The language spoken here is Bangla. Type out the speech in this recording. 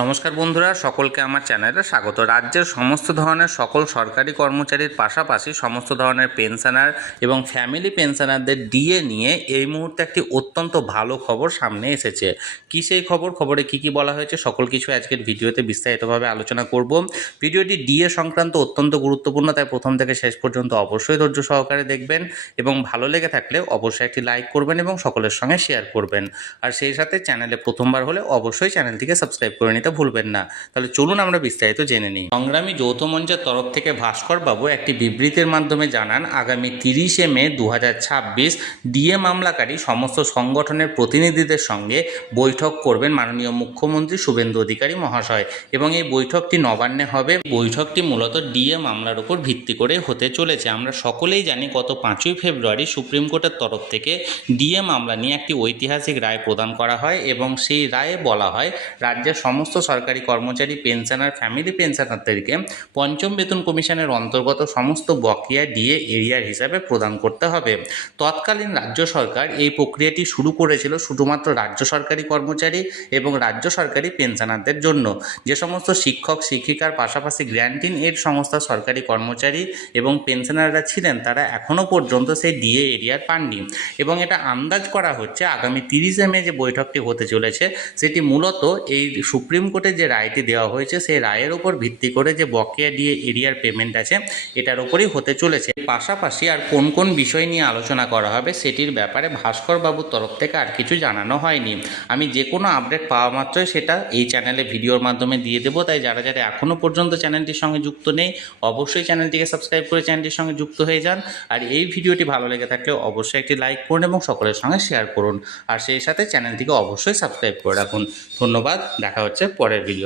নমস্কার বন্ধুরা, সকলকে আমার চ্যানেলে স্বাগত। রাজ্যের সমস্ত ধরনের সকল সরকারি কর্মচারীর পাশাপাশি সমস্ত ধরনের পেনশনার এবং ফ্যামিলি পেনশনারদের ডিএ নিয়ে এই মুহূর্তে একটি অত্যন্ত ভালো খবর সামনে এসেছে। কি সেই খবর, খবরে কি বলা হয়েছে, সকল কিছু আজকের ভিডিওতে বিস্তারিতভাবে আলোচনা করব। ভিডিওটি ডিএ সংক্রান্ত অত্যন্ত গুরুত্বপূর্ণ, তাই প্রথম থেকে শেষ পর্যন্ত অবশ্যই ধৈর্য সহকারে দেখবেন এবং ভালো লেগে থাকলে অবশ্যই একটি লাইক করবেন এবং সকলের সঙ্গে শেয়ার করবেন। আর সেই সাথে চ্যানেলে প্রথমবার হলে অবশ্যই চ্যানেলটিকে সাবস্ক্রাইব করে নিতে ভুলবেন না। তাহলে চলুন আমরা বিস্তারিত জেনে নিই। সংগ্রামী যৌথ মঞ্চের তরফ থেকে ভাস্কর বাবু একটি বিবৃতির মাধ্যমে জানান, আগামী 30শে মে 2026 ডিএ মামলাকারী সমস্ত সংগঠনের প্রতিনিধিদের সঙ্গে বৈঠক করবেন মাননীয় মুখ্যমন্ত্রী শুভেন্দু অধিকারী মহাশয় এবং এই বৈঠকটি নবান্নে হবে। বৈঠকটি মূলত ডিএ মামলার উপর ভিত্তি করে হতে চলেছে। আমরা সকলেই জানি গত 5ই ফেব্রুয়ারি সুপ্রিম কোর্টের তরফ থেকে ডিএ মামলা নিয়ে একটি ঐতিহাসিক রায় প্রদান করা হয় এবং সেই রায়ে বলা হয় রাজ্যের সমস্ত সরকারি কর্মচারী, পেনশনার, ফ্যামিলি পেনশনারদেরকে পঞ্চম বেতন কমিশনের অন্তর্গত সমস্ত বকেয়া ডিএ এরিয়ার হিসাবে প্রদান করতে হবে। তৎকালীন রাজ্য সরকার এই প্রক্রিয়াটি শুরু করেছিল শুধুমাত্র রাজ্য সরকারি কর্মচারী এবং রাজ্য সরকারি পেনশনারদের জন্য। যে সমস্ত শিক্ষক, শিক্ষিকার পাশাপাশি গ্র্যান্ট ইন এইড সংস্থার সরকারি কর্মচারী এবং পেনশনাররা ছিলেন, তারা এখনও পর্যন্ত সেই ডিএ এরিয়ার পাননি এবং এটা আন্দাজ করা হচ্ছে আগামী 30শে মে যে বৈঠকটি হতে চলেছে সেটি মূলত এই সুপ্রিম কোর্টে যে রায়টি দেওয়া হয়েছে সেই রায়ের উপর ভিত্তি করে যে বকেয়া ডিএ এরিয়ার পেমেন্ট আছে এটার উপরই হতে চলেছে। পাশাপাশি আর কোন কোন বিষয় নিয়ে আলোচনা করা হবে সেটির ব্যাপারে ভাস্কর বাবুর তরফ থেকে আর কিছু জানানো হয়নি। আমি যে কোনো আপডেট পাওয়া মাত্রই সেটা এই চ্যানেলে ভিডিওর মাধ্যমে দিয়ে দেবো, তাই যারা যারা এখনও পর্যন্ত চ্যানেলটির সঙ্গে যুক্ত নেই অবশ্যই চ্যানেলটিকে সাবস্ক্রাইব করে চ্যানেলটির সঙ্গে যুক্ত হয়ে যান। আর এই ভিডিওটি ভালো লেগে থাকলে অবশ্যই একটি লাইক করুন এবং সকলের সঙ্গে শেয়ার করুন। আর সেই সাথে চ্যানেলটিকে অবশ্যই সাবস্ক্রাইব করে রাখুন। ধন্যবাদ, দেখা হচ্ছে পরের ভিডিও।